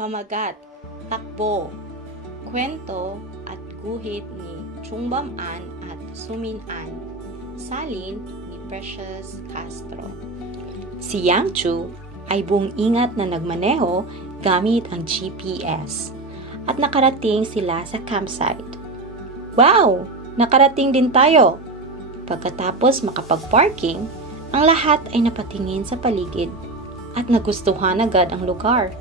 pamagat, takbo, kwento at guhit ni Chungbam An at Sumin An, salin ni Precious Castro. Si Yang Chu ay buong ingat na nagmaneho gamit ang GPS at nakarating sila sa campsite. Wow! Nakarating din tayo! Pagkatapos makapag-parking, ang lahat ay napatingin sa paligid at nagustuhan agad ang lugar.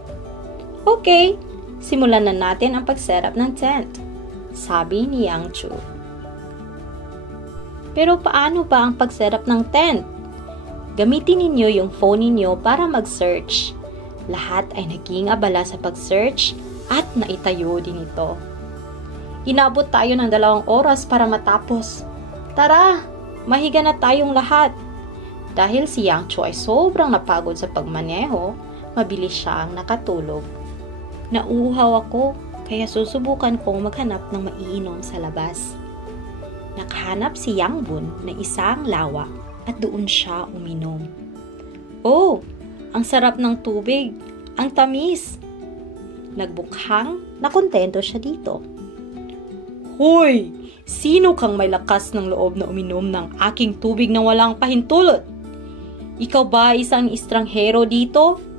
Okay, simulan na natin ang pag-setup ng tent, sabi ni Yang Chu. Pero paano ba ang pag-setup ng tent? Gamitin ninyo yung phone ninyo para mag-search. Lahat ay naging abala sa pag-search at naitayo din ito. Inabot tayo ng 2 oras para matapos. Tara, mahiga na tayong lahat. Dahil si Yang Chu ay sobrang napagod sa pagmaneho, mabilis siyang nakatulog. Nauuhaw ako, kaya susubukan kong maghanap ng maiinom sa labas. Nakahanap si Yang Bun ng isang lawa at doon siya uminom. Oh, ang sarap ng tubig, ang tamis. Nagbukhang nakontento siya dito. Hoy! Sino kang may lakas ng loob na uminom ng aking tubig na walang pahintulot? Ikaw ba isang estranghero dito?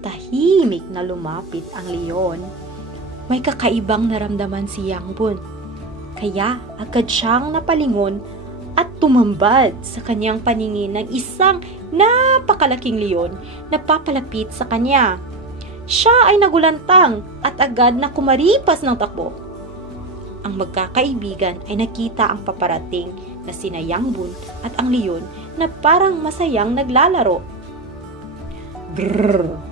Tahimik na lumapit ang leon. May kakaibang naramdaman si Yang Bun. Kaya agad siyang napalingon at tumambad sa kanyang paningin ng isang napakalaking leon na papalapit sa kanya. Siya ay nagulantang at agad na kumaripas ng takbo. Ang magkakaibigan ay nakita ang paparating na sina Yang Bun at ang leon na parang masayang naglalaro. Grrr!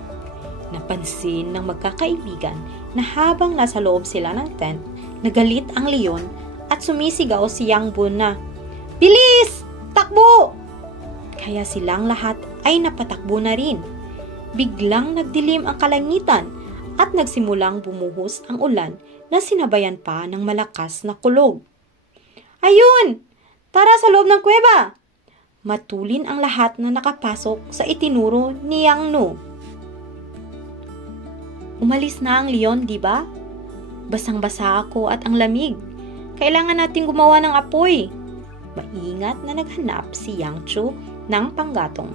Napansin ng magkakaibigan na habang nasa loob sila ng tent, nagalit ang leon at sumisigaw si Yang Bun na, "Bilis! Takbo!" Kaya silang lahat ay napatakbo na rin. Biglang nagdilim ang kalangitan at nagsimulang bumuhos ang ulan na sinabayan pa ng malakas na kulog. Ayun! Tara sa loob ng kuweba! Matulin ang lahat na nakapasok sa itinuro ni Yang Nu. Umalis na ang leon, di ba? Basang-basa ako at ang lamig. Kailangan nating gumawa ng apoy. Maingat na naghanap si Yang Chu ng panggatong.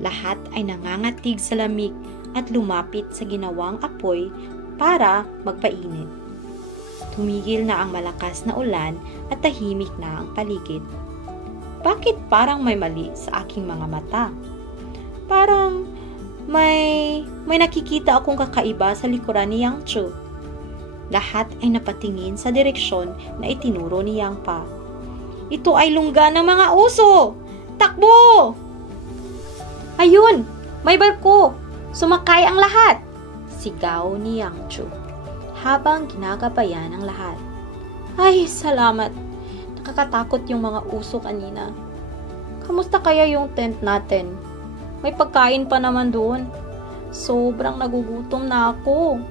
Lahat ay nangangatig sa lamig at lumapit sa ginawang apoy para magpainit. Tumigil na ang malakas na ulan at tahimik na ang paligid. Bakit parang may mali sa aking mga mata? Parang may nakikita akong kakaiba sa likuran ni Yang Chu. Lahat ay napatingin sa direksyon na itinuro ni Yang Pa. Ito ay lungga ng mga uso! Takbo! Ayun! May barko! Sumakay ang lahat! Sigaw ni Yang Chu habang ginagabayan ang lahat. Ay, salamat! Nakakatakot yung mga uso kanina. Kamusta kaya yung tent natin? May pagkain pa naman doon. Sobrang nagugutom na ako.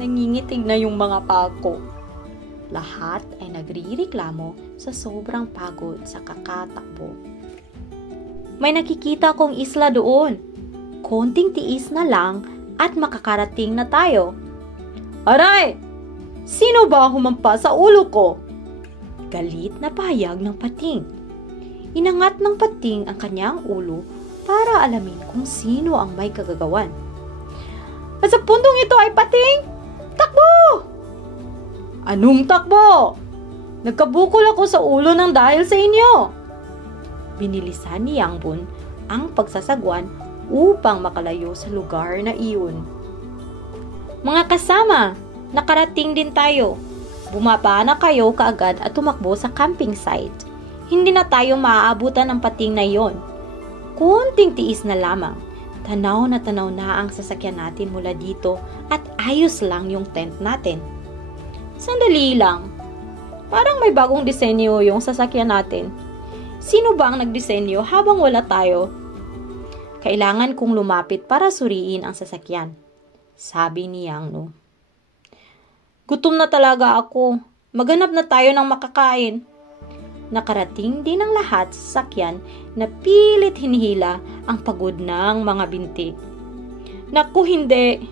Nangingitig na yung mga paa ko. Lahat ay nagrireklamo sa sobrang pagod sa kakatakbo. May nakikita kong isla doon. Konting tiis na lang at makakarating na tayo. Aray! Sino ba humampa sa ulo ko? Galit na pahayag ng pating. Inangat ng pating ang kanyang ulo para alamin kung sino ang may kagagawan. At sa pundong ito ay pating! Takbo! Anong takbo? Nagkabukol ako sa ulo ng dahil sa inyo. Binilisan ni Yang Bun ang pagsasagwan upang makalayo sa lugar na iyon. Mga kasama, nakarating din tayo. Bumaba na kayo kaagad at tumakbo sa camping site. Hindi na tayo maaabutan ng pating na iyon. Kunting tiis na lamang. Tanaw na ang sasakyan natin mula dito at ayos lang yung tent natin. Sandali lang. Parang may bagong disenyo yung sasakyan natin. Sino ba ang nagdisenyo habang wala tayo? Kailangan kong lumapit para suriin ang sasakyan, sabi ni Yang Nu. Gutom na talaga ako. Maghanap na tayo ng makakain. Nakarating din ang lahat sa sasakyan na pilit hinihila ang pagod ng mga binti. Naku, hindi.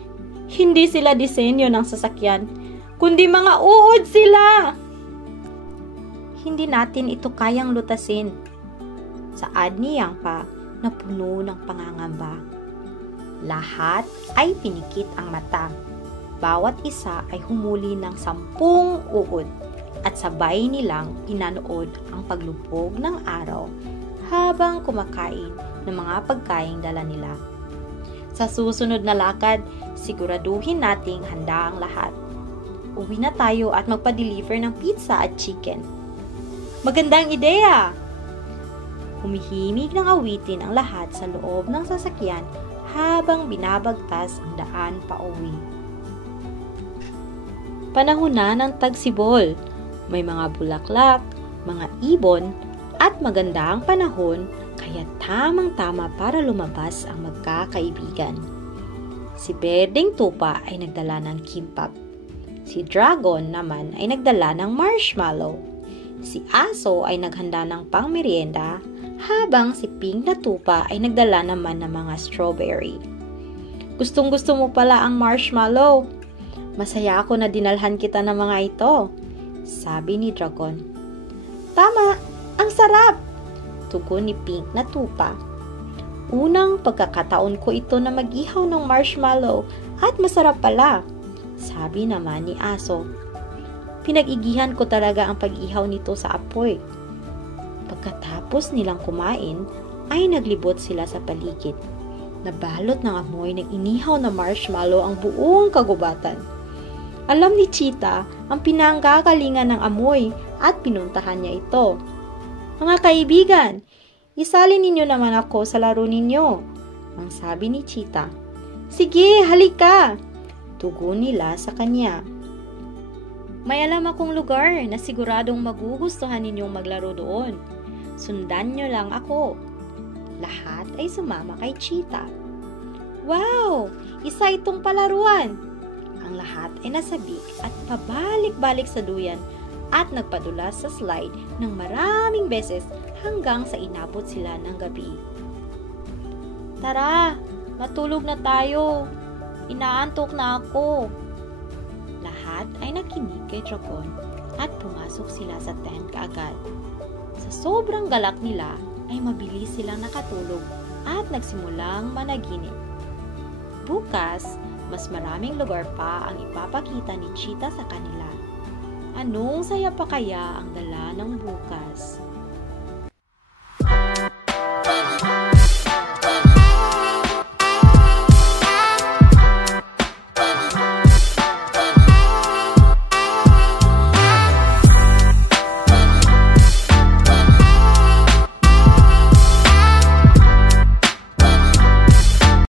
Hindi sila disenyo ng sasakyan, kundi mga uod sila. Hindi natin ito kayang lutasin. Saad ni Yang Pa na puno ng pangangamba. Lahat ay pinikit ang mata. Bawat isa ay humuli ng 10 uod at sabay nilang pinanood ang paglubog ng araw habang kumakain ng mga pagkaing dala nila. Sa susunod na lakad, siguraduhin nating handa ang lahat. Uwi na tayo at magpa-deliver ng pizza at chicken. Magandang ideya! Humihimig ng awitin ang lahat sa loob ng sasakyan habang binabagtas ang daan pauwi. Panahon na ng tagsibol. May mga bulaklak, mga ibon, at maganda ang panahon kaya tamang-tama para lumabas ang magkakaibigan. Si Berdeng Tupa ay nagdala ng kimbap. Si Dragon naman ay nagdala ng marshmallow. Si Aso ay naghanda ng pangmerienda, habang si Pink na Tupa ay nagdala naman ng mga strawberry. Gustong-gusto mo pala ang marshmallow. Masaya ako na dinalhan kita ng mga ito, sabi ni Dragon. Tama, ang sarap! Tugon ni Pink na Tupa. Unang pagkakataon ko ito na mag-ihaw ng marshmallow at masarap pala, sabi naman ni Aso. Pinag-igihan ko talaga ang pag-ihaw nito sa apoy. Pagkatapos nilang kumain, ay naglibot sila sa paligid. Nabalot ng amoy ng inihaw na marshmallow ang buong kagubatan. Alam ni Cheetah ang pinanggagalingan ng amoy at pinuntahan niya ito. Mga kaibigan, isali ninyo naman ako sa laro ninyo, ang sabi ni Cheetah. Sige, halika! Tugon nila sa kanya. May alam akong lugar na siguradong magugustuhan ninyong maglaro doon. Sundan nyo lang ako. Lahat ay sumama kay Cheetah. Wow! Isa itong palaruan! Ang lahat ay nasabik at pabalik-balik sa duyan at nagpadulas sa slide ng maraming beses hanggang sa inabot sila ng gabi. Tara, matulog na tayo. Inaantok na ako. Lahat ay nakinig kay Dragon at pumasok sila sa tent kaagad. Sa sobrang galak nila ay mabilis silang nakatulog at nagsimulang managinip. Bukas, mas maraming lugar pa ang ipapakita ni Cheetah sa kanila. Anong saya pa kaya ang dala ng bukas?